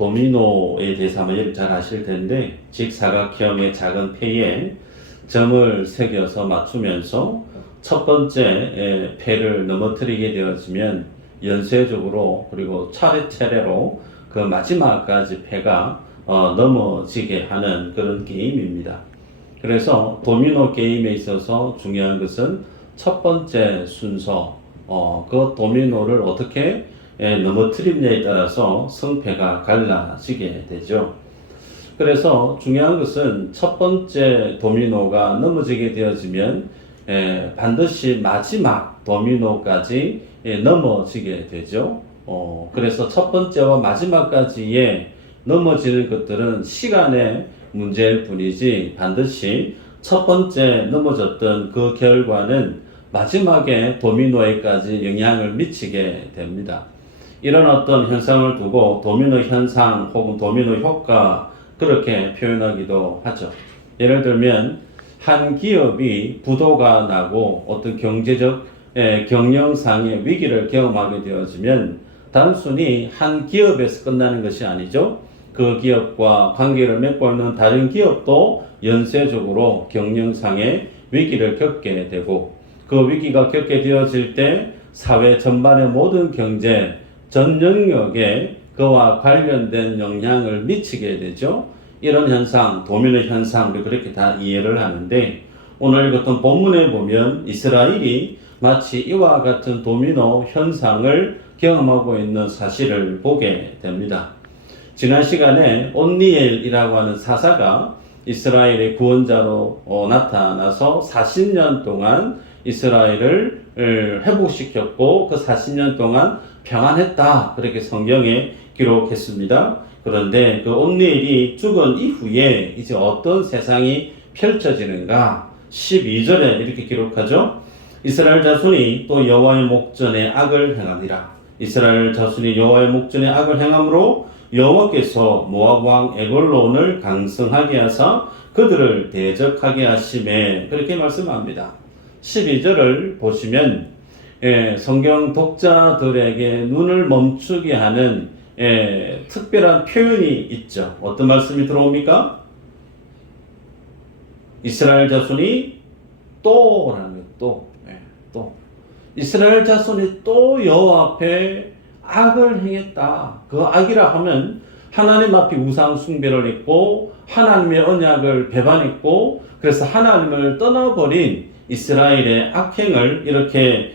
도미노에 대해서 아마 여러분 잘 아실 텐데, 직사각형의 작은 패에 점을 새겨서 맞추면서 첫 번째 패를 넘어뜨리게 되어지면 연쇄적으로 그리고 차례차례로 그 마지막까지 패가 넘어지게 하는 그런 게임입니다. 그래서 도미노 게임에 있어서 중요한 것은 첫 번째 순서, 그 도미노를 어떻게 넘어뜨리느냐에 따라서 승패가 갈라지게 되죠. 그래서 중요한 것은 첫 번째 도미노가 넘어지게 되어지면 반드시 마지막 도미노까지 넘어지게 되죠. 그래서 첫 번째와 마지막까지의 넘어지는 것들은 시간의 문제일 뿐이지 반드시 첫 번째 넘어졌던 그 결과는 마지막에 도미노에까지 영향을 미치게 됩니다. 이런 어떤 현상을 두고 도미노 현상 혹은 도미노 효과 그렇게 표현하기도 하죠. 예를 들면 한 기업이 부도가 나고 어떤 경제적 경영상의 위기를 경험하게 되어지면 단순히 한 기업에서 끝나는 것이 아니죠. 그 기업과 관계를 맺고 있는 다른 기업도 연쇄적으로 경영상의 위기를 겪게 되고, 그 위기가 겪게 되어질 때 사회 전반의 모든 경제 전 영역에 그와 관련된 영향을 미치게 되죠. 이런 현상, 도미노 현상, 그렇게 다 이해를 하는데, 오늘 어떤 본문에 보면 이스라엘이 마치 이와 같은 도미노 현상을 경험하고 있는 사실을 보게 됩니다. 지난 시간에 온니엘이라고 하는 사사가 이스라엘의 구원자로 나타나서 40년 동안 이스라엘을 회복시켰고 그 40년 동안 평안했다, 그렇게 성경에 기록했습니다. 그런데 그 온니엘이 죽은 이후에 이제 어떤 세상이 펼쳐지는가? 12절에 이렇게 기록하죠. 이스라엘 자손이 또 여호와의 목전에 악을 행하니라. 이스라엘 자손이 여호와의 목전에 악을 행함으로 여호와께서 모압 왕 에글론을 강성하게 하사 그들을 대적하게 하심에, 그렇게 말씀합니다. 12절을 보시면 성경 독자들에게 눈을 멈추게 하는 특별한 표현이 있죠. 어떤 말씀이 들어옵니까? 이스라엘 자손이 또라는 거예요. 또. 이스라엘 자손이 또 여호와 앞에 악을 행했다. 그 악이라 하면 하나님 앞에 우상 숭배를 했고 하나님의 언약을 배반했고, 그래서 하나님을 떠나버린 이스라엘의 악행을 이렇게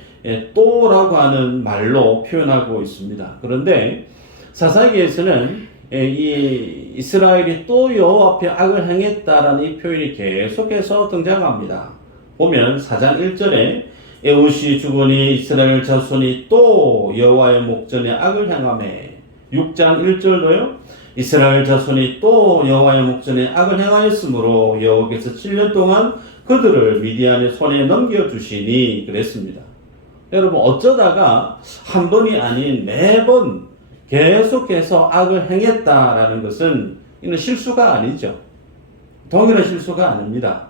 또라고 하는 말로 표현하고 있습니다. 그런데 사사기에서는 이 이스라엘이 또 여호와 앞에 악을 행했다라는 이 표현이 계속해서 등장합니다. 보면 4장 1절에 에웃이 죽으니 이스라엘 자손이 또 여호와의 목전에 악을 행하매, 6장 1절도요. 이스라엘 자손이 또 여호와의 목전에 악을 행하였으므로 여호와께서 7년 동안 그들을 미디안의 손에 넘겨주시니, 그랬습니다. 여러분, 어쩌다가 한 번이 아닌 매번 계속해서 악을 행했다라는 것은 이는 실수가 아니죠. 동일한 실수가 아닙니다.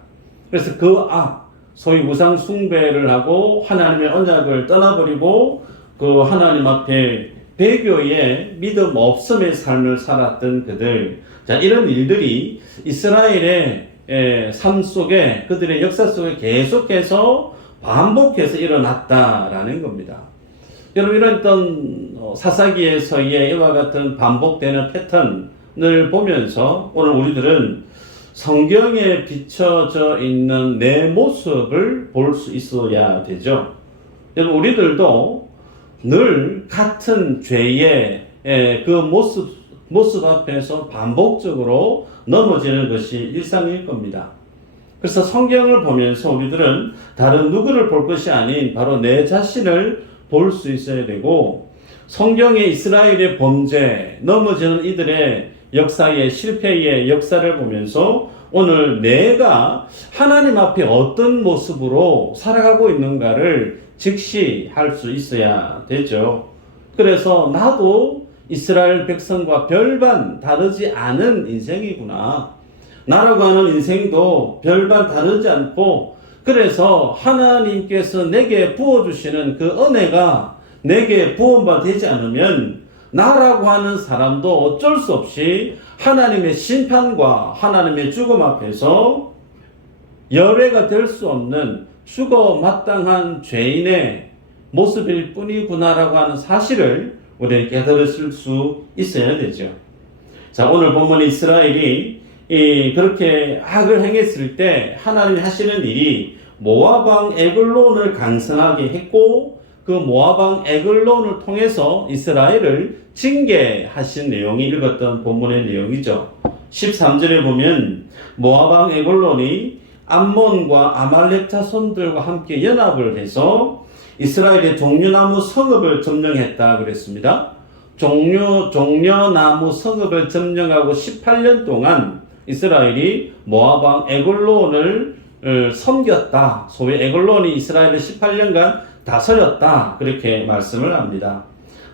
그래서 그 악, 소위 우상 숭배를 하고 하나님의 언약을 떠나버리고 그 하나님 앞에 배교의 믿음 없음의 삶을 살았던 그들, 자, 이런 일들이 이스라엘의 삶 속에, 그들의 역사 속에 계속해서 반복해서 일어났다라는 겁니다. 여러분, 이런 어떤 사사기에서의 이와 같은 반복되는 패턴을 보면서 오늘 우리들은 성경에 비춰져 있는 내 모습을 볼 수 있어야 되죠. 여러분, 우리들도 늘 같은 죄의 그 모습 앞에서 반복적으로 넘어지는 것이 일상일 겁니다. 그래서 성경을 보면서 우리들은 다른 누구를 볼 것이 아닌 바로 내 자신을 볼 수 있어야 되고, 성경의 이스라엘의 범죄, 넘어지는 이들의 역사의 실패의 역사를 보면서 오늘 내가 하나님 앞에 어떤 모습으로 살아가고 있는가를 직시할 수 있어야 되죠. 그래서 나도 이스라엘 백성과 별반 다르지 않은 인생이구나. 나라고 하는 인생도 별반 다르지 않고, 그래서 하나님께서 내게 부어주시는 그 은혜가 내게 부어만 되지 않으면 나라고 하는 사람도 어쩔 수 없이 하나님의 심판과 하나님의 죽음 앞에서 열애가 될 수 없는 죽어 마땅한 죄인의 모습일 뿐이구나라고 하는 사실을 우리는 깨달으실 수 있어야 되죠. 자, 오늘 보면 이스라엘이 그렇게 악을 행했을 때 하나님이 하시는 일이 모압 왕 에글론을 강성하게 했고, 그 모압 왕 에글론을 통해서 이스라엘을 징계하신 내용이 읽었던 본문의 내용이죠. 13절에 보면 모압 왕 에글론이 암몬과 아말렉 자손들과 함께 연합을 해서 이스라엘의 종려나무 성읍을 점령했다 그랬습니다. 종려나무 성읍을 점령하고 18년 동안 이스라엘이 모압 왕 에글론을 섬겼다. 소위 에글론이 이스라엘을 18년간 다스렸다. 그렇게 말씀을 합니다.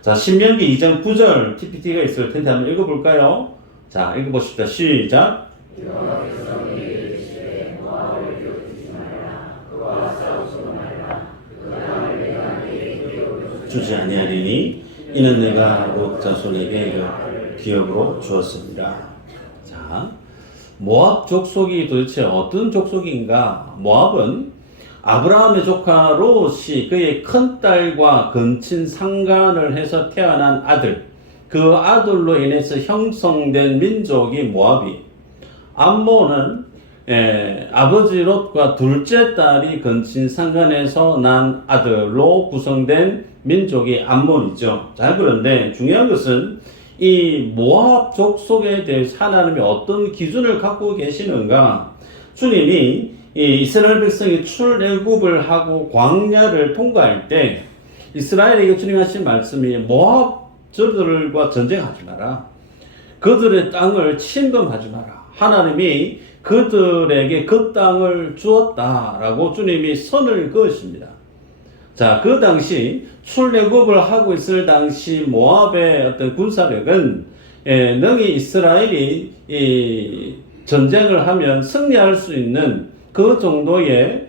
자, 신명기 2장 9절 PPT가 있을 텐데 한번 읽어볼까요? 자, 읽어보십시다. 시작. 주지 아니하리니 이는 내가 롯 자손에게 기업으로 주었습니다. 자, 모압 족속이 도대체 어떤 족속인가? 모압은 아브라함의 조카 롯이 그의 큰딸과 근친 상간을 해서 태어난 아들, 그 아들로 인해서 형성된 민족이 모압이, 암몬은 아버지 롯과 둘째 딸이 근친 상간에서 난 아들로 구성된 민족이 암몬이죠. 자, 그런데 중요한 것은 이 모압 족속에 대해서 하나님이 어떤 기준을 갖고 계시는가? 주님이 이 이스라엘 백성이 출애굽을 하고 광야를 통과할 때 이스라엘에게 주님이 하신 말씀이 모압저들과 전쟁하지 마라. 그들의 땅을 침범하지 마라. 하나님이 그들에게 그 땅을 주었다라고 주님이 선을 그으십니다. 자, 그 당시 출애굽을 하고 있을 당시 모압의 어떤 군사력은 능히 이스라엘이 전쟁을 하면 승리할 수 있는 그 정도의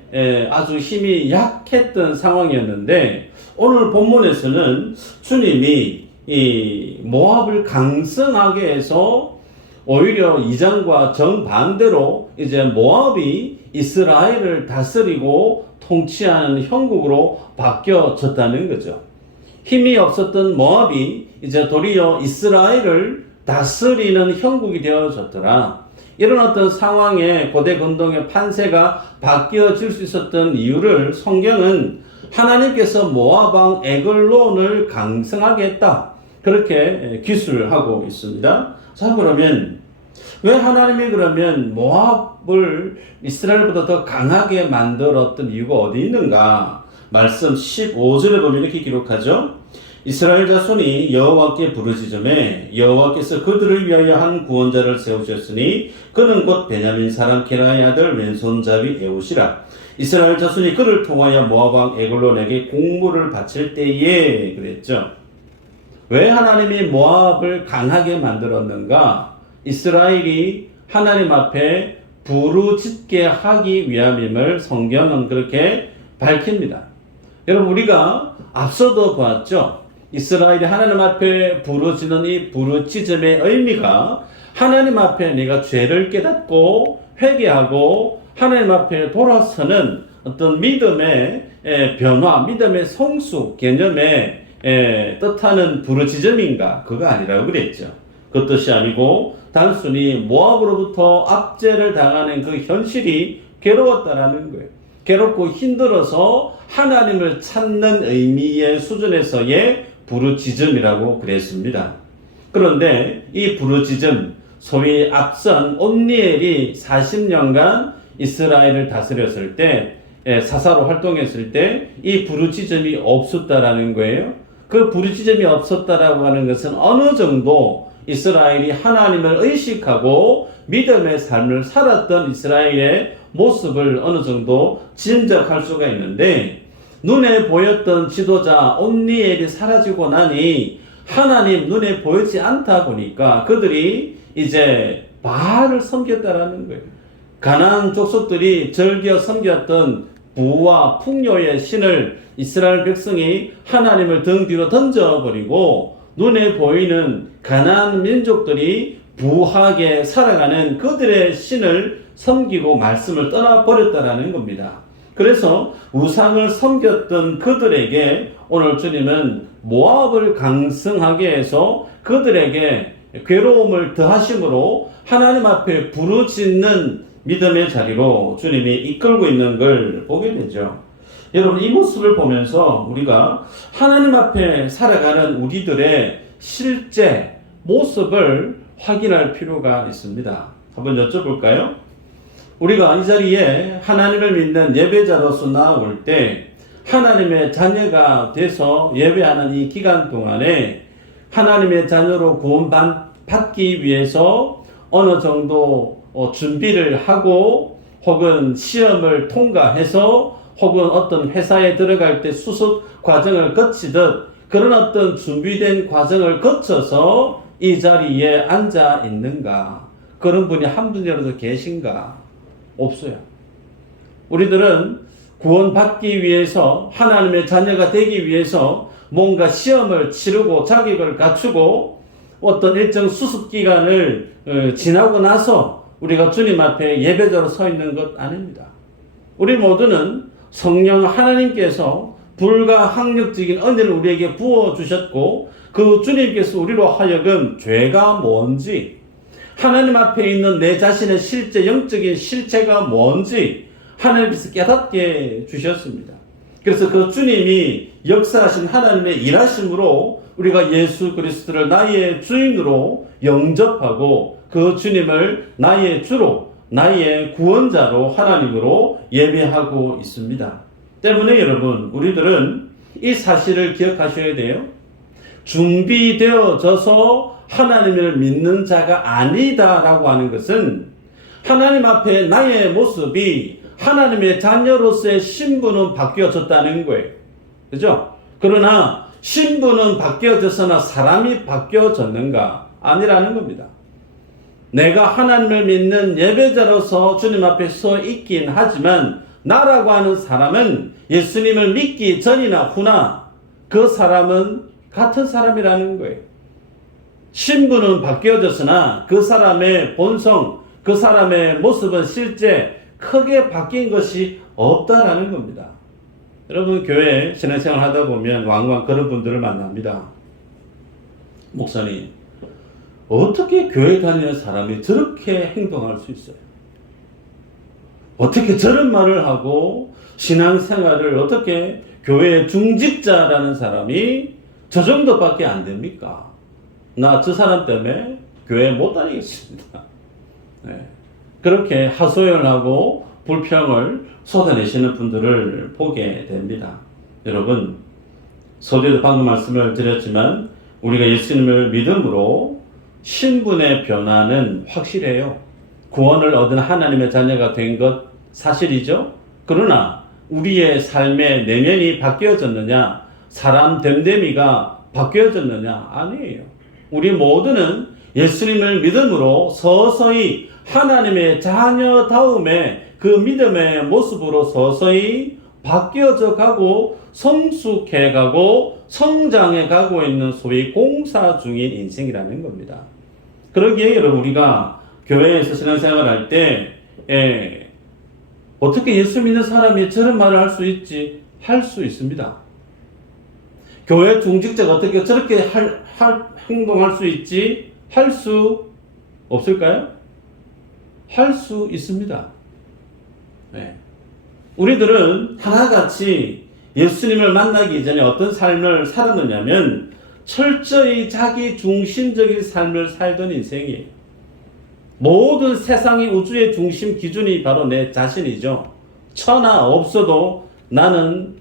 아주 힘이 약했던 상황이었는데, 오늘 본문에서는 주님이 이 모압을 강성하게 해서 오히려 2장과 정반대로 이제 모압이 이스라엘을 다스리고 통치하는 형국으로 바뀌어졌다는 거죠. 힘이 없었던 모압이 이제 도리어 이스라엘을 다스리는 형국이 되어졌더라. 이런 어떤 상황에 고대 근동의 판세가 바뀌어질 수 있었던 이유를 성경은 하나님께서 모압 왕 에글론을 강성하게 했다. 그렇게 기술하고 있습니다. 자, 그러면 왜 하나님이 그러면 모압을 이스라엘보다 더 강하게 만들었던 이유가 어디 있는가? 말씀 15절에 보면 이렇게 기록하죠. 이스라엘 자손이 여호와께 부르짖음에 여호와께서 그들을 위하여 한 구원자를 세우셨으니 그는 곧 베냐민 사람 게라의 아들 왼손잡이 에웃이라. 이스라엘 자손이 그를 통하여 모압 왕 에글론에게 공물을 바칠 때에 그랬죠. 왜 하나님이 모압을 강하게 만들었는가? 이스라엘이 하나님 앞에 부르짖게 하기 위함임을 성경은 그렇게 밝힙니다. 여러분, 우리가 앞서도 보았죠. 이스라엘이 하나님 앞에 부르짖는 이 부르짖음의 의미가 하나님 앞에 내가 죄를 깨닫고 회개하고 하나님 앞에 돌아서는 어떤 믿음의 변화, 믿음의 성숙 개념의 뜻하는 부르짖음인가? 그거 아니라고 그랬죠. 그 뜻이 아니고 단순히 모압으로부터 압제를 당하는 그 현실이 괴로웠다라는 거예요. 괴롭고 힘들어서 하나님을 찾는 의미의 수준에서의 부르짖음이라고 그랬습니다. 그런데 이 부르짖음, 소위 앞선 온니엘이 40년간 이스라엘을 다스렸을 때, 사사로 활동했을 때 이 부르짖음이 없었다라는 거예요. 그 부르짖음이 없었다라고 하는 것은 어느 정도 이스라엘이 하나님을 의식하고 믿음의 삶을 살았던 이스라엘의 모습을 어느 정도 짐작할 수가 있는데, 눈에 보였던 지도자 온니엘이 사라지고 나니 하나님 눈에 보이지 않다 보니까 그들이 이제 바알을 섬겼다라는 거예요. 가나안 족속들이 즐겨 섬겼던 부와 풍요의 신을 이스라엘 백성이 하나님을 등 뒤로 던져버리고 눈에 보이는 가나안 민족들이 부하게 살아가는 그들의 신을 섬기고 말씀을 떠나버렸다라는 겁니다. 그래서 우상을 섬겼던 그들에게 오늘 주님은 모압을 강성하게 해서 그들에게 괴로움을 더하심으로 하나님 앞에 부르짖는 믿음의 자리로 주님이 이끌고 있는 걸 보게 되죠. 여러분, 이 모습을 보면서 우리가 하나님 앞에 살아가는 우리들의 실제 모습을 확인할 필요가 있습니다. 한번 여쭤볼까요? 우리가 이 자리에 하나님을 믿는 예배자로서 나올 때 하나님의 자녀가 돼서 예배하는 이 기간 동안에 하나님의 자녀로 구원받기 위해서 어느 정도 준비를 하고 혹은 시험을 통과해서 혹은 어떤 회사에 들어갈 때 수습 과정을 거치듯 그런 어떤 준비된 과정을 거쳐서 이 자리에 앉아 있는가? 그런 분이 한 분이라도 계신가? 없어요. 우리들은 구원받기 위해서 하나님의 자녀가 되기 위해서 뭔가 시험을 치르고 자격을 갖추고 어떤 일정 수습 기간을 지나고 나서 우리가 주님 앞에 예배자로 서 있는 것 아닙니다. 우리 모두는 성령 하나님께서 불가항력적인 은혜를 우리에게 부어주셨고 그 주님께서 우리로 하여금 죄가 뭔지 하나님 앞에 있는 내 자신의 실제 영적인 실체가 뭔지 하나님께서 깨닫게 주셨습니다. 그래서 그 주님이 역사하신 하나님의 일하심으로 우리가 예수 그리스도를 나의 주인으로 영접하고 그 주님을 나의 주로 나의 구원자로 하나님으로 예배하고 있습니다. 때문에 여러분, 우리들은 이 사실을 기억하셔야 돼요. 준비되어져서 하나님을 믿는 자가 아니다라고 하는 것은 하나님 앞에 나의 모습이 하나님의 자녀로서의 신분은 바뀌어졌다는 거예요. 그죠? 그러나 신분은 바뀌어졌으나 사람이 바뀌어졌는가? 아니라는 겁니다. 내가 하나님을 믿는 예배자로서 주님 앞에 서 있긴 하지만 나라고 하는 사람은 예수님을 믿기 전이나 후나 그 사람은 같은 사람이라는 거예요. 신분은 바뀌어졌으나 그 사람의 본성, 그 사람의 모습은 실제 크게 바뀐 것이 없다라는 겁니다. 여러분, 교회 신앙생활 하다 보면 왕왕 그런 분들을 만납니다. 목사님, 어떻게 교회 다니는 사람이 저렇게 행동할 수 있어요? 어떻게 저런 말을 하고 신앙생활을 어떻게 교회의 중직자라는 사람이 저 정도밖에 안 됩니까? 나 저 사람 때문에 교회 못 다니겠습니다. 네. 그렇게 하소연하고 불평을 쏟아내시는 분들을 보게 됩니다. 여러분, 서두에도 방금 말씀을 드렸지만 우리가 예수님을 믿음으로 신분의 변화는 확실해요. 구원을 얻은 하나님의 자녀가 된 것 사실이죠. 그러나 우리의 삶의 내면이 바뀌어졌느냐, 사람 됨됨이가 바뀌어졌느냐? 아니에요. 우리 모두는 예수님을 믿음으로 서서히 하나님의 자녀다움의 그 믿음의 모습으로 서서히 바뀌어져 가고 성숙해 가고 성장해 가고 있는 소위 공사 중인 인생이라는 겁니다. 그러기에 여러분, 우리가 교회에서 신앙생활을 할 때 어떻게 예수 믿는 사람이 저런 말을 할 수 있지? 할 수 있습니다. 교회 중직자가 어떻게 저렇게 행동할 수 있지? 할 수 없을까요? 할 수 있습니다. 네. 우리들은 하나같이 예수님을 만나기 이전에 어떤 삶을 살았느냐면 철저히 자기 중심적인 삶을 살던 인생이에요. 모든 세상의 우주의 중심 기준이 바로 내 자신이죠. 천하 없어도 나는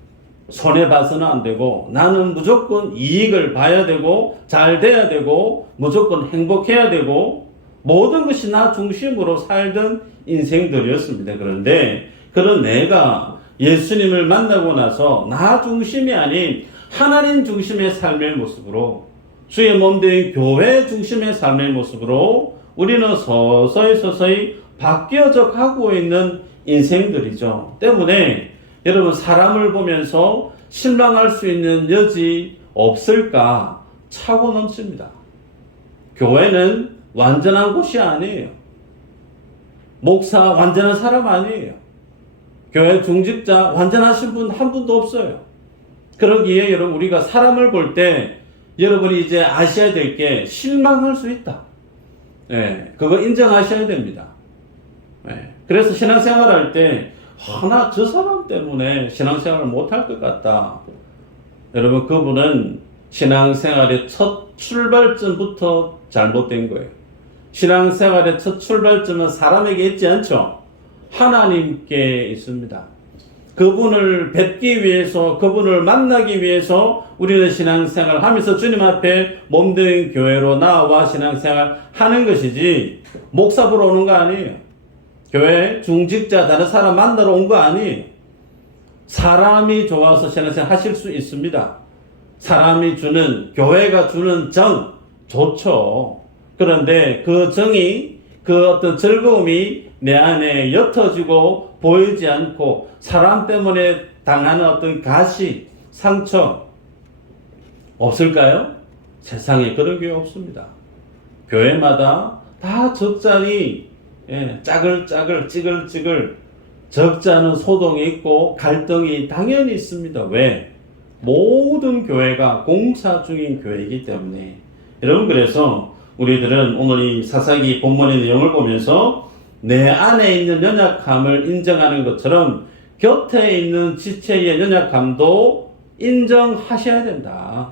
손해봐서는 안 되고, 나는 무조건 이익을 봐야 되고, 잘 돼야 되고, 무조건 행복해야 되고, 모든 것이 나 중심으로 살던 인생들이었습니다. 그런데 그런 내가 예수님을 만나고 나서 나 중심이 아닌 하나님 중심의 삶의 모습으로, 주의 몸된 교회 중심의 삶의 모습으로 우리는 서서히 바뀌어져 가고 있는 인생들이죠. 때문에 여러분, 사람을 보면서 실망할 수 있는 여지 없을까? 차고 넘칩니다. 교회는 완전한 곳이 아니에요. 목사 완전한 사람 아니에요. 교회 중직자 완전하신 분 한 분도 없어요. 그러기에 여러분, 우리가 사람을 볼 때 여러분이 이제 아셔야 될 게 실망할 수 있다. 예, 그거 인정하셔야 됩니다. 예, 그래서 신앙생활 할 때, 나 저 사람 때문에 신앙생활을 못할 것 같다. 여러분, 그분은 신앙생활의 첫 출발점부터 잘못된 거예요. 신앙생활의 첫 출발점은 사람에게 있지 않죠. 하나님께 있습니다. 그분을 뵙기 위해서, 그분을 만나기 위해서 우리는 신앙생활을 하면서 주님 앞에 몸된 교회로 나와 신앙생활 하는 것이지, 목사 보러 오는 거 아니에요. 교회 중직자 다른 사람 만나러 온 거 아니에요. 사람이 좋아서 신앙생활 하실 수 있습니다. 사람이 주는, 교회가 주는 정 좋죠. 그런데 그 정이, 그 어떤 즐거움이 내 안에 옅어지고 보이지 않고 사람 때문에 당하는 어떤 가시, 상처 없을까요? 세상에 그런 게 없습니다. 교회마다 다 적잖이, 짜글짜글, 찌글찌글 적잖은 소동이 있고 갈등이 당연히 있습니다. 왜? 모든 교회가 공사 중인 교회이기 때문에. 여러분, 그래서 우리들은 오늘 이 사사기 본문의 내용을 보면서 내 안에 있는 연약함을 인정하는 것처럼 곁에 있는 지체의 연약함도 인정하셔야 된다.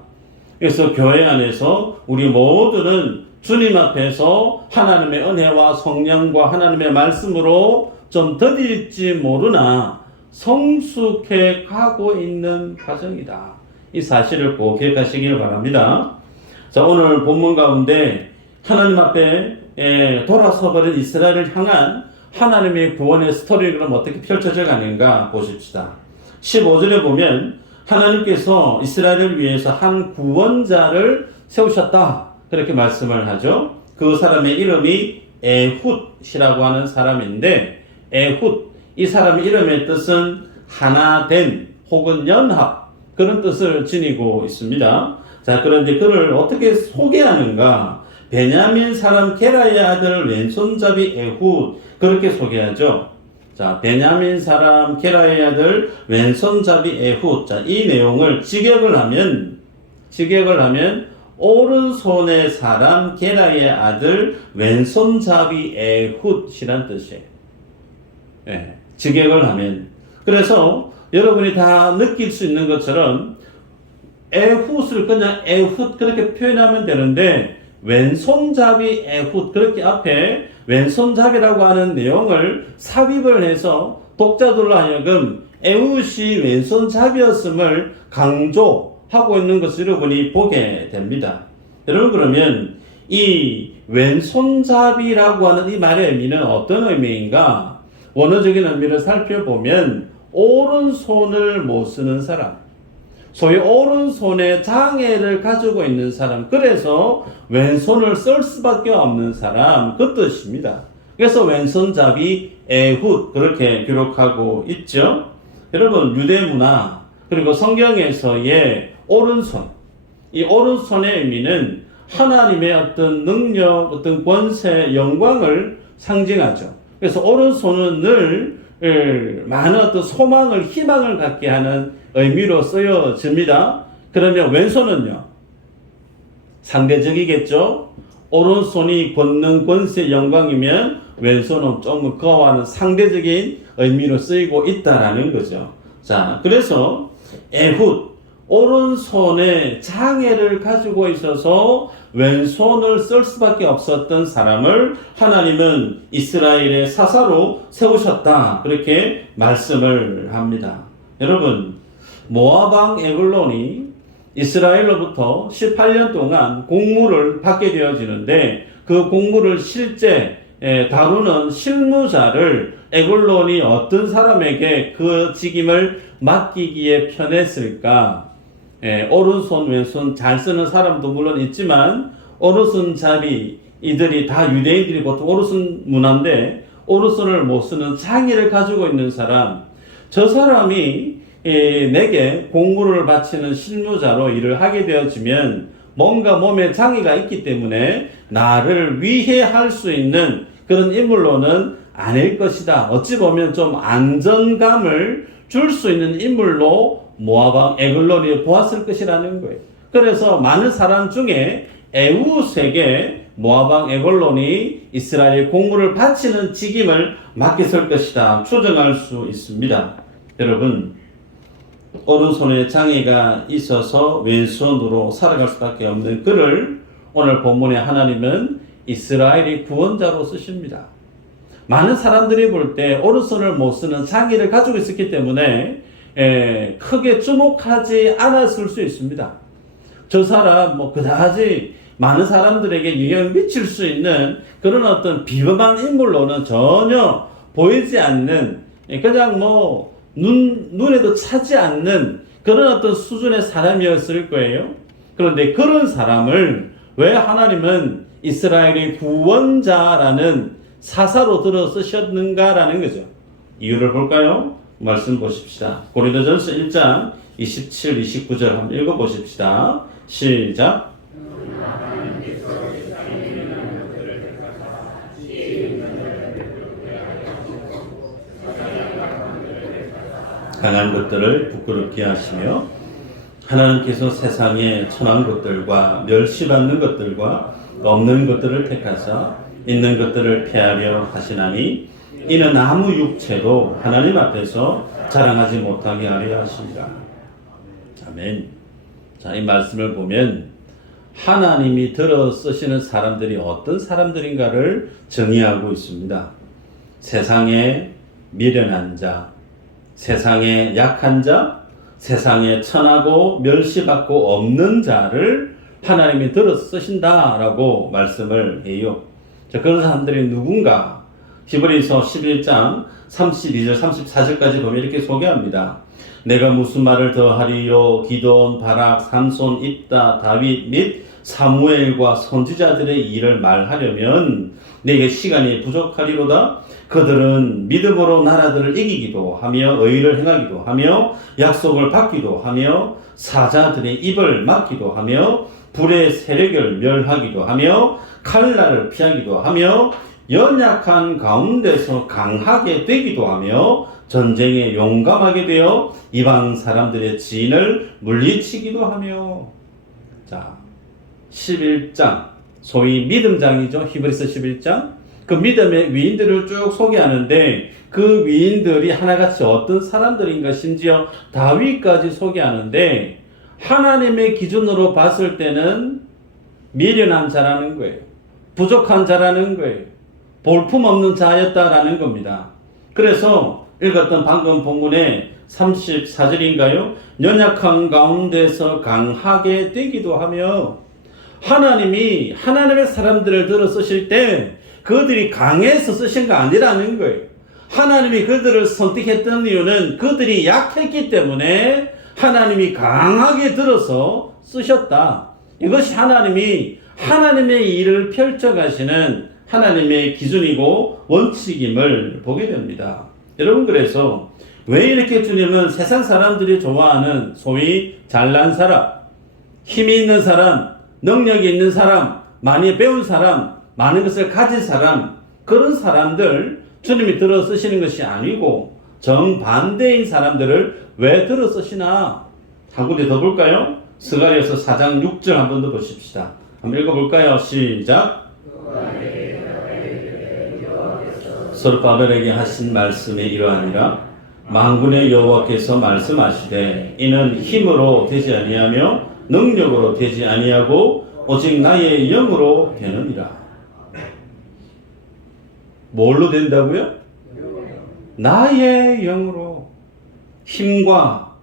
그래서 교회 안에서 우리 모두는 주님 앞에서 하나님의 은혜와 성령과 하나님의 말씀으로 좀 더딜지 모르나 성숙해 가고 있는 과정이다. 이 사실을 꼭 기억하시길 바랍니다. 자, 오늘 본문 가운데 하나님 앞에 돌아서버린 이스라엘을 향한 하나님의 구원의 스토리를 그럼 어떻게 펼쳐져 가는가 보십시다. 15절에 보면 하나님께서 이스라엘을 위해서 한 구원자를 세우셨다. 그렇게 말씀을 하죠. 그 사람의 이름이 에훗이라고 하는 사람인데, 에훗, 이 사람의 이름의 뜻은 하나 된 혹은 연합, 그런 뜻을 지니고 있습니다. 자, 그런데 그를 어떻게 소개하는가? 베냐민 사람 게라의 아들 왼손잡이 에훗, 그렇게 소개하죠. 자, 베냐민 사람 게라의 아들 왼손잡이 에훗. 자, 이 내용을 직역을 하면 오른손의 사람 게라의 아들 왼손잡이 에훗이란 뜻이에요. 직역을 하면. 그래서 여러분이 다 느낄 수 있는 것처럼 에훗을 그냥 에훗 그렇게 표현하면 되는데, 왼손잡이 에훗 그렇게 앞에 왼손잡이라고 하는 내용을 삽입을 해서 독자들로 하여금 에훗이 왼손잡이였음을 강조하고 있는 것을 여러분이 보게 됩니다. 여러분, 그러면 이 왼손잡이라고 하는 이 말의 의미는 어떤 의미인가? 원어적인 의미를 살펴보면 오른손을 못 쓰는 사람, 소위 오른손에 장애를 가지고 있는 사람, 그래서 왼손을 쓸 수밖에 없는 사람, 그 뜻입니다. 그래서 왼손잡이 에훗 그렇게 기록하고 있죠. 여러분, 유대 문화 그리고 성경에서의 오른손, 이 오른손의 의미는 하나님의 어떤 능력, 어떤 권세, 영광을 상징하죠. 그래서 오른손은 늘 많은 어떤 소망을, 희망을 갖게 하는 의미로 쓰여집니다. 그러면 왼손은요? 상대적이겠죠? 오른손이 권능, 권세, 영광이면 왼손은 좀 그와는 상대적인 의미로 쓰이고 있다라는 거죠. 자, 그래서 에훗, 오른손에 장애를 가지고 있어서 왼손을 쓸 수밖에 없었던 사람을 하나님은 이스라엘의 사사로 세우셨다. 그렇게 말씀을 합니다. 여러분, 모압 에글론이 이스라엘로부터 18년 동안 공무를 받게 되어지는데, 그 공무를 실제 다루는 실무자를 에글론이 어떤 사람에게 그 직임을 맡기기에 편했을까? 오른손, 왼손 잘 쓰는 사람도 물론 있지만, 오른손잡이, 이들이 다 유대인들이 보통 오른손 문화인데, 오른손을 못 쓰는 장애를 가지고 있는 사람, 저 사람이 내게 공무를 바치는 실무자로 일을 하게 되어지면 뭔가 몸에 장애가 있기 때문에 나를 위해할 수 있는 그런 인물로는 아닐 것이다. 어찌 보면 좀 안정감을 줄 수 있는 인물로 모압 에글론이 보았을 것이라는 거예요. 그래서 많은 사람 중에 에웃에게 모압 에글론이 이스라엘 공물을 바치는 직임을 맡겼을 것이다. 추정할 수 있습니다. 여러분, 오른손에 장애가 있어서 왼손으로 살아갈 수밖에 없는 그를 오늘 본문에 하나님은 이스라엘의 구원자로 쓰십니다. 많은 사람들이 볼 때 오른손을 못 쓰는 장애를 가지고 있었기 때문에 크게 주목하지 않았을 수 있습니다. 저 사람 그다지 많은 사람들에게 영향을 미칠 수 있는 그런 어떤 비범한 인물로는 전혀 보이지 않는, 그냥 눈에도 차지 않는 그런 어떤 수준의 사람이었을 거예요. 그런데 그런 사람을 왜 하나님은 이스라엘의 구원자라는 사사로 들어 쓰셨는가라는 거죠. 이유를 볼까요? 말씀 보십시다. 고린도전서 1장 27, 29절 한번 읽어보십시다. 시작. 강한 것들을 부끄럽게 하시며 하나님께서 세상에 천한 것들과 멸시받는 것들과 없는 것들을 택하사 있는 것들을 폐하려 하시나니 이는 아무 육체도 하나님 앞에서 자랑하지 못하게 하려 하십니다. 아멘. 자, 이 말씀을 보면 하나님이 들어 쓰시는 사람들이 어떤 사람들인가를 정의하고 있습니다. 세상에 미련한 자, 세상에 약한 자, 세상에 천하고 멸시받고 없는 자를 하나님이 들어 쓰신다라고 말씀을 해요. 자, 그런 사람들이 누군가? 히브리서 11장 32절 34절까지 보면 이렇게 소개합니다. 내가 무슨 말을 더하리요? 기돈, 바락, 삼손, 입다, 다윗 및 사무엘과 선지자들의 일을 말하려면 내게 시간이 부족하리로다. 그들은 믿음으로 나라들을 이기기도 하며 의를 행하기도 하며 약속을 받기도 하며 사자들의 입을 막기도 하며 불의 세력을 멸하기도 하며 칼날을 피하기도 하며 연약한 가운데서 강하게 되기도 하며 전쟁에 용감하게 되어 이방 사람들의 지인을 물리치기도 하며. 자, 11장 소위 믿음장이죠. 히브리서 11장 그 믿음의 위인들을 쭉 소개하는데 그 위인들이 하나같이 어떤 사람들인가, 심지어 다윗까지 소개하는데 하나님의 기준으로 봤을 때는 미련한 자라는 거예요. 부족한 자라는 거예요. 볼품없는 자였다라는 겁니다. 그래서 읽었던 방금 본문의 34절인가요? 연약한 가운데서 강하게 되기도 하며, 하나님이 하나님의 사람들을 들어 쓰실 때 그들이 강해서 쓰신 거 아니라는 거예요. 하나님이 그들을 선택했던 이유는 그들이 약했기 때문에 하나님이 강하게 들어서 쓰셨다. 이것이 하나님이 하나님의 일을 펼쳐가시는 하나님의 기준이고 원칙임을 보게 됩니다. 여러분, 그래서 왜 이렇게 주님은 세상 사람들이 좋아하는 소위 잘난 사람, 힘이 있는 사람, 능력이 있는 사람, 많이 배운 사람, 많은 것을 가진 사람, 그런 사람들 주님이 들어 쓰시는 것이 아니고 정반대인 사람들을 왜 들어 쓰시나? 한 군데 더 볼까요? 스가랴서 4장 6절 한 번 더 보십시다. 한번 읽어볼까요? 시작. 스룹바벨에게 하신 말씀이 이러하니라. 만군의 여호와께서 말씀하시되 이는 힘으로 되지 아니하며 능력으로 되지 아니하고 오직 나의 영으로 되느니라. 뭘로 된다고요? 나의 영으로. 힘과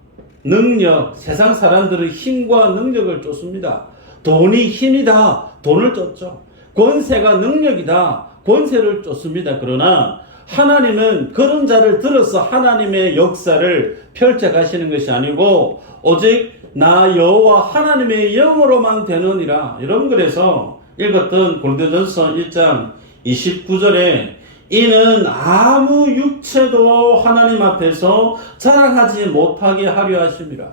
능력, 세상 사람들은 힘과 능력을 쫓습니다. 돈이 힘이다, 돈을 쫓죠. 권세가 능력이다, 권세를 쫓습니다. 그러나 하나님은 그런 자를 들어서 하나님의 역사를 펼쳐가시는 것이 아니고 오직 나 여호와 하나님의 영으로만 되느니라. 여러분, 그래서 읽었던 고린도전서 1장 29절에 이는 아무 육체도 하나님 앞에서 자랑하지 못하게 하려 하심이라.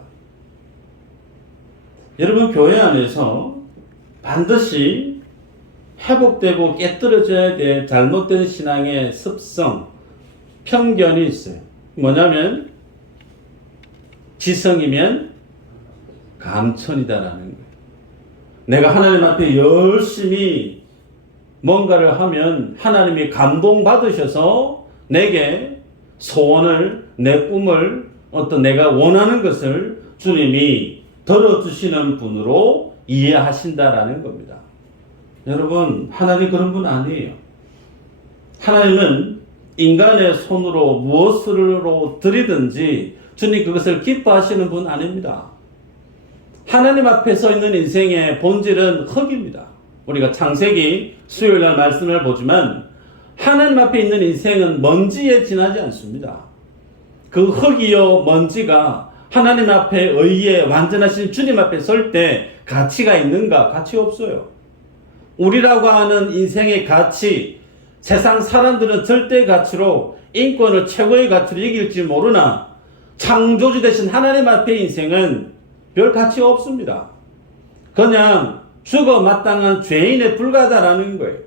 여러분, 교회 안에서 반드시 회복되고 깨뜨려져야 될 잘못된 신앙의 습성, 편견이 있어요. 뭐냐면 지성이면 감천이다라는 거예요. 내가 하나님 앞에 열심히 뭔가를 하면 하나님이 감동받으셔서 내게 소원을, 내 꿈을, 어떤 내가 원하는 것을 주님이 들어주시는 분으로 이해하신다라는 겁니다. 여러분, 하나님 그런 분 아니에요. 하나님은 인간의 손으로 무엇으로 드리든지 주님 그것을 기뻐하시는 분 아닙니다. 하나님 앞에 서 있는 인생의 본질은 흙입니다. 우리가 창세기 수요일날 말씀을 보지만 하나님 앞에 있는 인생은 먼지에 지나지 않습니다. 그 흙이요 먼지가 하나님 앞에 의에 완전하신 주님 앞에 설 때 가치가 있는가? 가치 없어요. 우리라고 하는 인생의 가치, 세상 사람들은 절대 가치로 인권을 최고의 가치로 여길지 모르나 창조주 되신 하나님 앞의 인생은 별 가치 없습니다. 그냥 죽어 마땅한 죄인에 불과하다라는 거예요.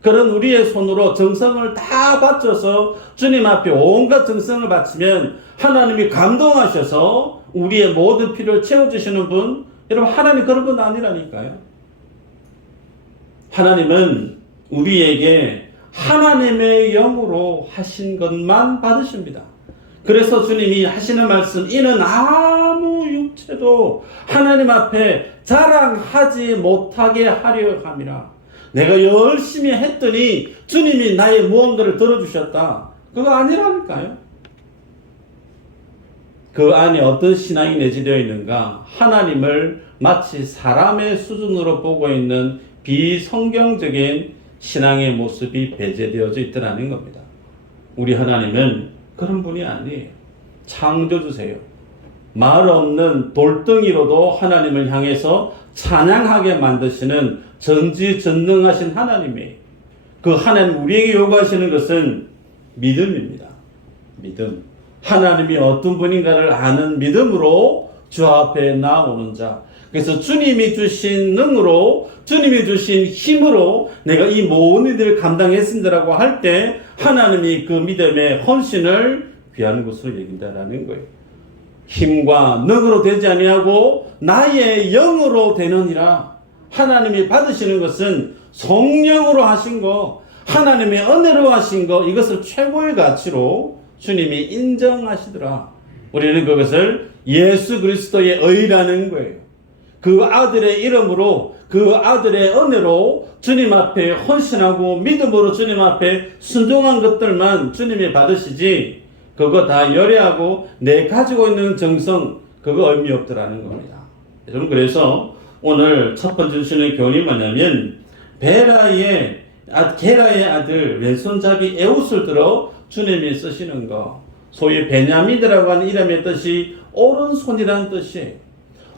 그런 우리의 손으로 정성을 다 바쳐서 주님 앞에 온갖 정성을 바치면 하나님이 감동하셔서 우리의 모든 필요를 채워주시는 분, 여러분 하나님 그런 분 아니라니까요. 하나님은 우리에게 하나님의 영으로 하신 것만 받으십니다. 그래서 주님이 하시는 말씀, 이는 아무 육체도 하나님 앞에 자랑하지 못하게 하려 함이라. 내가 열심히 했더니 주님이 나의 무언가를 들어주셨다. 그거 아니라니까요. 그 안에 어떤 신앙이 내재되어 있는가? 하나님을 마치 사람의 수준으로 보고 있는 비성경적인 신앙의 모습이 배제되어져 있더라는 겁니다. 우리 하나님은 그런 분이 아니에요. 창조주세요. 말 없는 돌덩이로도 하나님을 향해서 찬양하게 만드시는 전지전능하신 하나님이에요. 그 하나님 우리에게 요구하시는 것은 믿음입니다. 믿음. 하나님이 어떤 분인가를 아는 믿음으로 주 앞에 나오는 자. 그래서 주님이 주신 능으로, 주님이 주신 힘으로 내가 이 모든 일을 감당했습니다라고 할 때 하나님이 그 믿음의 헌신을 귀한 것으로 여긴다라는 거예요. 힘과 능으로 되지 아니하고 나의 영으로 되느니라. 하나님이 받으시는 것은 성령으로 하신 거, 하나님의 은혜로 하신 거, 이것을 최고의 가치로 주님이 인정하시더라. 우리는 그것을 예수 그리스도의 의라는 거예요. 그 아들의 이름으로, 그 아들의 은혜로 주님 앞에 헌신하고 믿음으로 주님 앞에 순종한 것들만 주님이 받으시지, 그거 다 열애하고 내 가지고 있는 정성, 그거 의미 없더라는 겁니다. 여러분, 그래서 오늘 첫 번째 주시는 교훈이 뭐냐면, 게라의 아들 왼손잡이 에웃을 들어 주님이 쓰시는 거. 소위 베냐민이라고 하는 이름의 뜻이 오른손이라는 뜻이에요.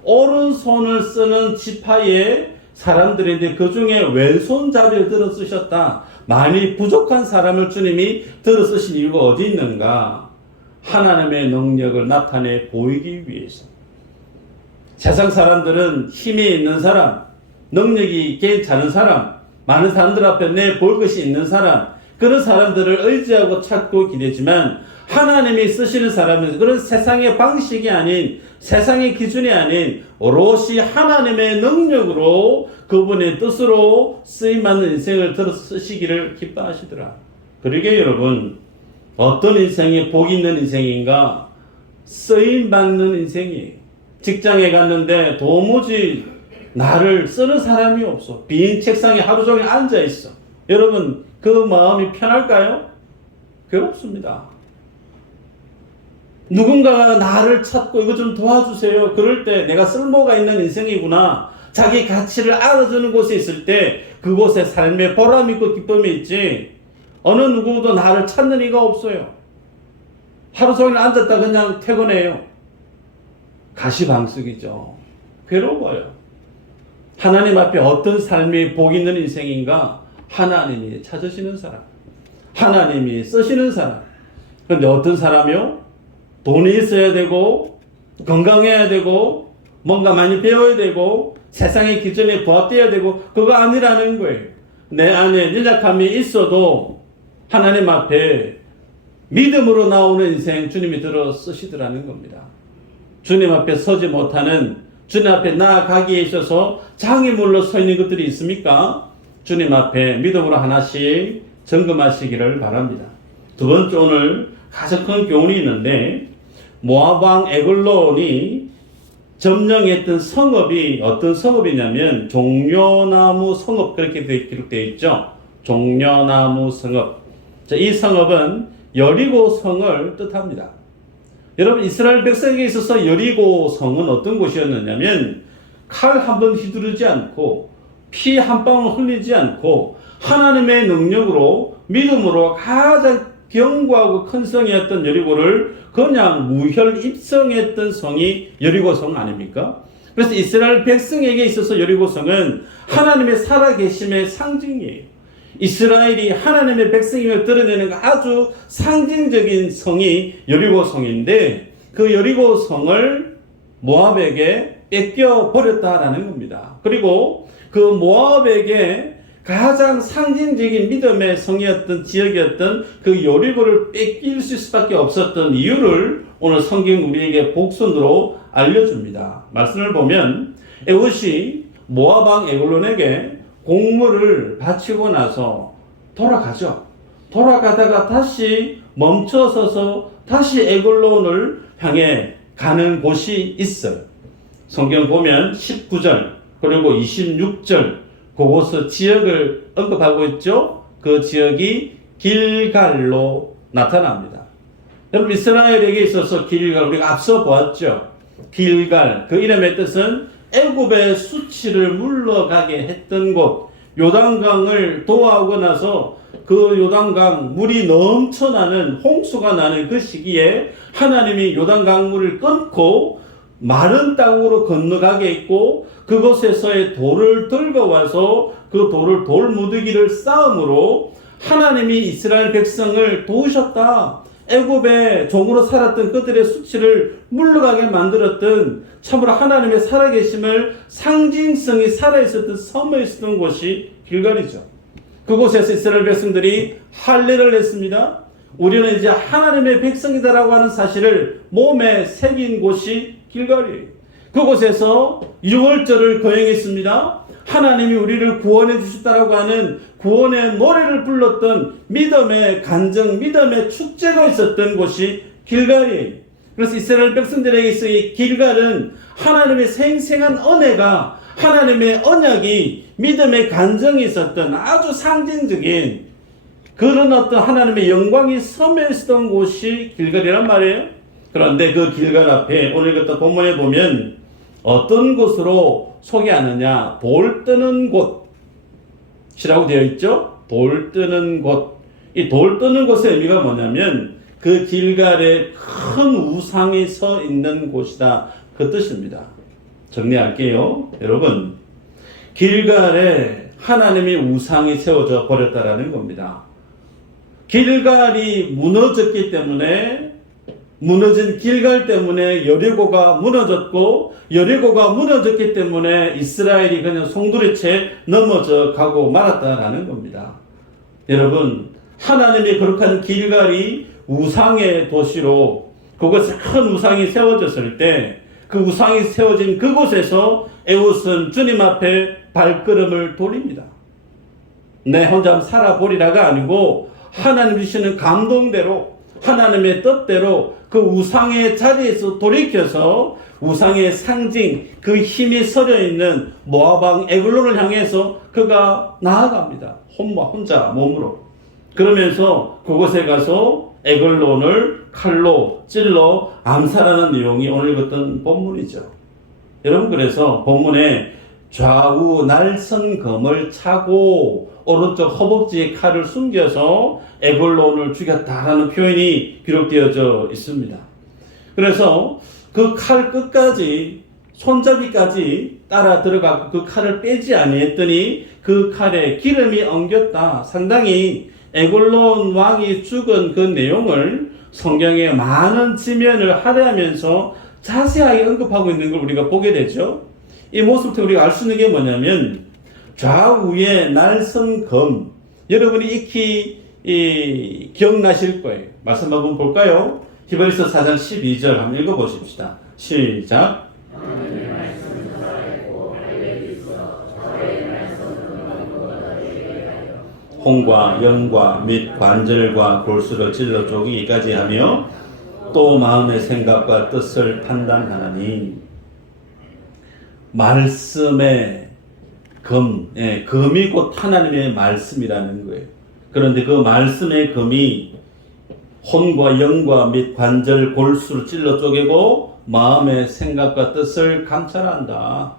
오른손을 쓰는 지파의 사람들인데 그 중에 왼손잡이를 들어 쓰셨다. 많이 부족한 사람을 주님이 들어 쓰신 이유가 어디 있는가? 하나님의 능력을 나타내 보이기 위해서. 세상 사람들은 힘이 있는 사람, 능력이 괜찮은 사람, 많은 사람들 앞에 내볼 것이 있는 사람, 그런 사람들을 의지하고 찾고 기대지만 하나님이 쓰시는 사람은 그런 세상의 방식이 아닌, 세상의 기준이 아닌 오롯이 하나님의 능력으로 그분의 뜻으로 쓰임받는 인생을 들어 쓰시기를 기뻐하시더라. 그러게 여러분, 어떤 인생이 복 있는 인생인가? 쓰임받는 인생이에요. 직장에 갔는데 도무지 나를 쓰는 사람이 없어. 빈 책상에 하루 종일 앉아 있어. 여러분, 그 마음이 편할까요? 괴롭습니다. 누군가가 나를 찾고 이거 좀 도와주세요. 그럴 때 내가 쓸모가 있는 인생이구나. 자기 가치를 알아주는 곳에 있을 때 그곳에 삶의 보람 있고 기쁨이 있지. 어느 누구도 나를 찾는 이가 없어요. 하루 종일 앉았다 그냥 퇴근해요. 가시방석이죠. 괴로워요. 하나님 앞에 어떤 삶이 복 있는 인생인가? 하나님이 찾으시는 사람, 하나님이 쓰시는 사람. 그런데 어떤 사람이요? 돈이 있어야 되고, 건강해야 되고, 뭔가 많이 배워야 되고, 세상의 기준에 부합되어야 되고 그거 아니라는 거예요. 내 안에 연약함이 있어도 하나님 앞에 믿음으로 나오는 인생 주님이 들어 쓰시더라는 겁니다. 주님 앞에 서지 못하는, 주님 앞에 나아가기에 있어서 장애물로 서 있는 것들이 있습니까? 주님 앞에 믿음으로 하나씩 점검하시기를 바랍니다. 두 번째, 오늘 가장 큰 교훈이 있는데, 모압 왕 에글론이 점령했던 성읍이 어떤 성읍이냐면 종려나무 성읍, 그렇게 기록되어 있죠. 종려나무 성읍. 자, 이 성읍은 여리고 성을 뜻합니다. 여러분, 이스라엘 백성에게 있어서 여리고 성은 어떤 곳이었느냐면 칼 한 번 휘두르지 않고 피 한 방울 흘리지 않고 하나님의 능력으로 믿음으로 가장 견고하고 큰 성이었던 여리고를 그냥 무혈 입성했던 성이 여리고 성 아닙니까? 그래서 이스라엘 백성에게 있어서 여리고 성은 하나님의 살아계심의 상징이에요. 이스라엘이 하나님의 백성임을 드러내는 아주 상징적인 성이 여리고 성인데, 그 여리고 성을 모압에게 뺏겨 버렸다라는 겁니다. 그리고 그 모압에게 가장 상징적인 믿음의 성이었던 지역이었던 그 여리고를 뺏길 수밖에 없었던 이유를 오늘 성경 우리에게 복선으로 알려줍니다. 말씀을 보면 에훗이 모압 왕 에글론에게 공물을 바치고 나서 돌아가죠. 돌아가다가 다시 멈춰서서 다시 에글론을 향해 가는 곳이 있어요. 성경 보면 19절 그리고 26절 그곳의 지역을 언급하고 있죠. 그 지역이 길갈로 나타납니다. 여러분, 이스라엘에게 있어서 길갈, 우리가 앞서 보았죠. 길갈, 그 이름의 뜻은 애굽의 수치를 물러가게 했던 곳. 요단강을 도하고 나서 그 요단강 물이 넘쳐나는 홍수가 나는 그 시기에 하나님이 요단강물을 끊고 마른 땅으로 건너가게 했고, 그곳에서의 돌을 들고 와서 그 돌을 돌무더기를 쌓음으로 하나님이 이스라엘 백성을 도우셨다. 애굽의 종으로 살았던 그들의 수치를 물러가게 만들었던 참으로 하나님의 살아계심을 상징성이 살아있었던 섬에 있었던 곳이 길갈이죠. 그곳에서 이스라엘 백성들이 할례를 했습니다. 우리는 이제 하나님의 백성이다라고 하는 사실을 몸에 새긴 곳이 길갈이에요. 그곳에서 유월절을 거행했습니다. 하나님이 우리를 구원해 주셨다라고 하는 구원의 노래를 불렀던 믿음의 간증, 믿음의 축제가 있었던 곳이 길갈이에요. 그래서 이스라엘 백성들에게 있어 이 길갈은 하나님의 생생한 은혜가, 하나님의 언약이, 믿음의 간증이 있었던 아주 상징적인 그런 어떤 하나님의 영광이 섬에 있었던 곳이 길갈이란 말이에요. 그런데 그 길갈 앞에 오늘 같은 본문에 보면 어떤 곳으로 소개하느냐, 돌 뜨는 곳이라고 되어 있죠. 돌 뜨는 곳. 이 돌 뜨는 곳의 의미가 뭐냐면 그 길갈에 큰 우상이 서 있는 곳이다, 그 뜻입니다. 정리할게요. 여러분, 길갈에 하나님의 우상이 세워져 버렸다라는 겁니다. 길갈이 무너졌기 때문에, 무너진 길갈 때문에 여리고가 무너졌고, 여리고가 무너졌기 때문에 이스라엘이 그냥 송두리째 넘어져 가고 말았다라는 겁니다. 여러분, 하나님의 거룩한 길갈이 우상의 도시로, 그곳에 큰 우상이 세워졌을 때 그 우상이 세워진 그곳에서 에훗은 주님 앞에 발걸음을 돌립니다. 내 혼자 살아보리라가 아니고 하나님 주시는 감동대로, 하나님의 뜻대로 그 우상의 자리에서 돌이켜서 우상의 상징, 그 힘이 서려 있는 모압 왕 에글론을 향해서 그가 나아갑니다. 혼자 몸으로. 그러면서 그곳에 가서 에글론을 칼로 찔러 암살하는 내용이 오늘 읽었던 본문이죠. 여러분, 그래서 본문에 좌우 날선검을 차고 오른쪽 허벅지에 칼을 숨겨서 에글론을 죽였다라는 표현이 기록되어져 있습니다. 그래서 그 칼 끝까지, 손잡이까지 따라 들어가고 그 칼을 빼지 아니했더니 그 칼에 기름이 엉겼다. 상당히 에글론 왕이 죽은 그 내용을 성경에 많은 지면을 할애하면서 자세하게 언급하고 있는 걸 우리가 보게 되죠. 이 모습부터 우리가 알 수 있는 게 뭐냐면 좌우에 날선 검. 여러분이 익히 기억나실 거예요. 말씀 한번 볼까요? 히브리서 4장 12절 한번 읽어보십시다. 시작. 홍과 영과 및 관절과 골수를 찔러 쪼개기까지 하며 또 마음의 생각과 뜻을 판단하나니. 말씀의 검, 검이 곧 하나님의 말씀이라는 거예요. 그런데 그 말씀의 검이 혼과 영과 및 관절 골수를 찔러 쪼개고 마음의 생각과 뜻을 감찰한다.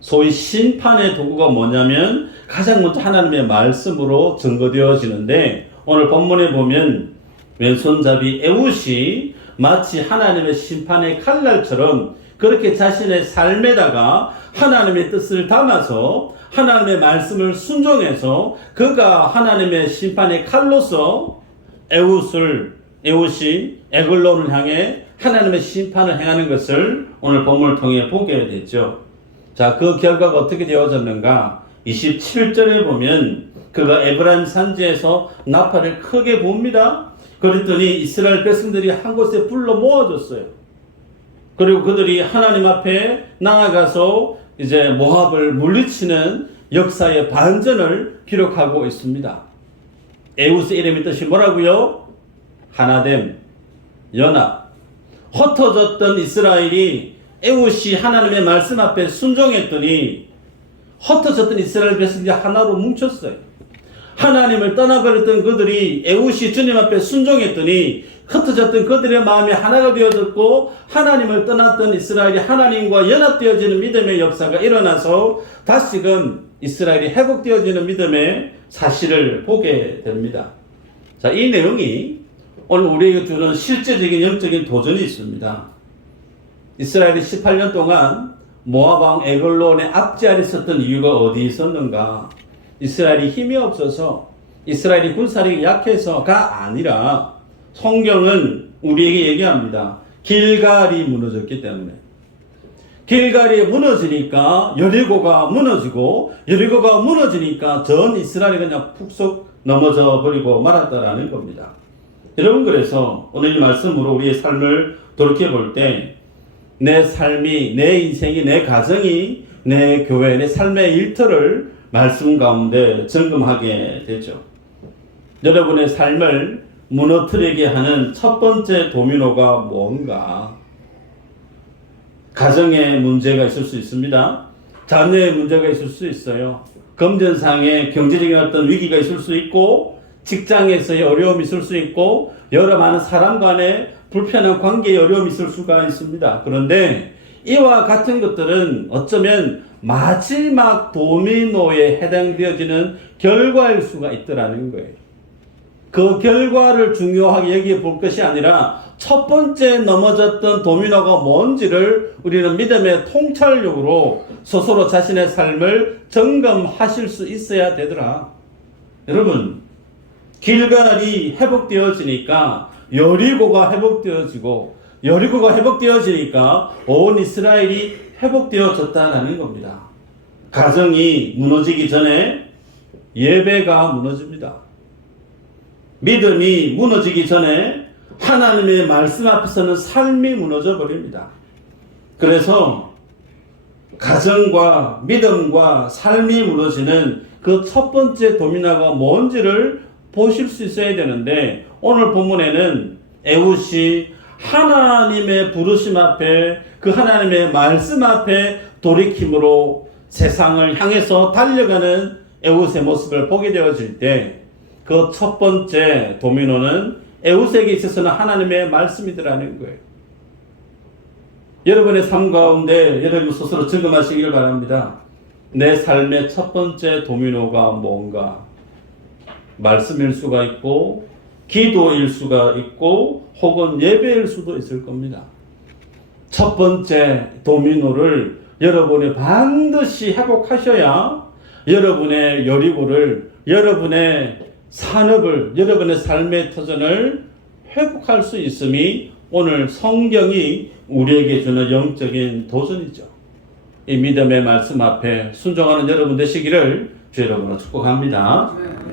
소위 심판의 도구가 뭐냐면 가장 먼저 하나님의 말씀으로 증거되어지는데, 오늘 본문에 보면 왼손잡이 에훗이 마치 하나님의 심판의 칼날처럼 그렇게 자신의 삶에다가 하나님의 뜻을 담아서 하나님의 말씀을 순종해서 그가 하나님의 심판의 칼로서 에훗이 에글론을 향해 하나님의 심판을 행하는 것을 오늘 본문을 통해 보게 됐죠. 자, 그 결과가 어떻게 되어졌는가? 27절에 보면 그가 에브라임 산지에서 나팔을 크게 봅니다. 그랬더니 이스라엘 백성들이 한 곳에 불러 모아졌어요. 그리고 그들이 하나님 앞에 나아가서 이제 모압을 물리치는 역사의 반전을 기록하고 있습니다. 에훗의 이름의 뜻이 뭐라고요? 하나됨, 연합. 흩어졌던 이스라엘이 에훗이 하나님의 말씀 앞에 순종했더니 흩어졌던 이스라엘 백성들이 하나로 뭉쳤어요. 하나님을 떠나버렸던 그들이 에훗이 주님 앞에 순종했더니 흩어졌던 그들의 마음이 하나가 되어졌고, 하나님을 떠났던 이스라엘이 하나님과 연합되어지는 믿음의 역사가 일어나서 다시금 이스라엘이 회복되어지는 믿음의 사실을 보게 됩니다. 자, 이 내용이 오늘 우리에게 주는 실제적인 영적인 도전이 있습니다. 이스라엘이 18년 동안 모압 왕 에글론의 압제 아래 있었던 이유가 어디 있었는가? 이스라엘이 힘이 없어서, 이스라엘이 군사력이 약해서가 아니라 성경은 우리에게 얘기합니다. 길갈이 무너졌기 때문에. 길갈이 무너지니까 여리고가 무너지고, 여리고가 무너지니까 전 이스라엘이 그냥 푹 넘어져 버리고 말았다라는 겁니다. 여러분, 그래서 오늘 이 말씀으로 우리의 삶을 돌이켜볼 때 내 삶이, 내 인생이, 내 가정이, 내 교회, 내 삶의 일터를 말씀 가운데 점검하게 되죠. 여러분의 삶을 무너뜨리게 하는 첫 번째 도미노가 뭔가? 가정에 문제가 있을 수 있습니다. 자녀의 문제가 있을 수 있어요. 금전상의 경제적인 어떤 위기가 있을 수 있고, 직장에서의 어려움이 있을 수 있고, 여러 많은 사람 간의 불편한 관계의 어려움이 있을 수가 있습니다. 그런데 이와 같은 것들은 어쩌면 마지막 도미노에 해당되어지는 결과일 수가 있더라는 거예요. 그 결과를 중요하게 여기에 볼 것이 아니라 첫 번째 넘어졌던 도미노가 뭔지를 우리는 믿음의 통찰력으로 스스로 자신의 삶을 점검하실 수 있어야 되더라. 여러분, 길갈이 회복되어지니까 여리고가 회복되어지고, 여리고가 회복되어지니까 온 이스라엘이 회복되어졌다는 겁니다. 가정이 무너지기 전에 예배가 무너집니다. 믿음이 무너지기 전에 하나님의 말씀 앞에서는 삶이 무너져 버립니다. 그래서 가정과 믿음과 삶이 무너지는 그 첫 번째 도미노가 뭔지를 보실 수 있어야 되는데, 오늘 본문에는 에훗이 하나님의 부르심 앞에, 그 하나님의 말씀 앞에 돌이킴으로 세상을 향해서 달려가는 에훗의 모습을 보게 되어질 때, 그 첫 번째 도미노는 에훗에게 있어서는 하나님의 말씀이더라는 거예요. 여러분의 삶 가운데 여러분 스스로 점검하시길 바랍니다. 내 삶의 첫 번째 도미노가 뭔가? 말씀일 수가 있고, 기도일 수가 있고, 혹은 예배일 수도 있을 겁니다. 첫 번째 도미노를 여러분이 반드시 회복하셔야 여러분의 여리고를, 여러분의 산업을, 여러분의 삶의 터전을 회복할 수 있음이 오늘 성경이 우리에게 주는 영적인 도전이죠. 이 믿음의 말씀 앞에 순종하는 여러분 되시기를 주 여러분으로 축복합니다. 네.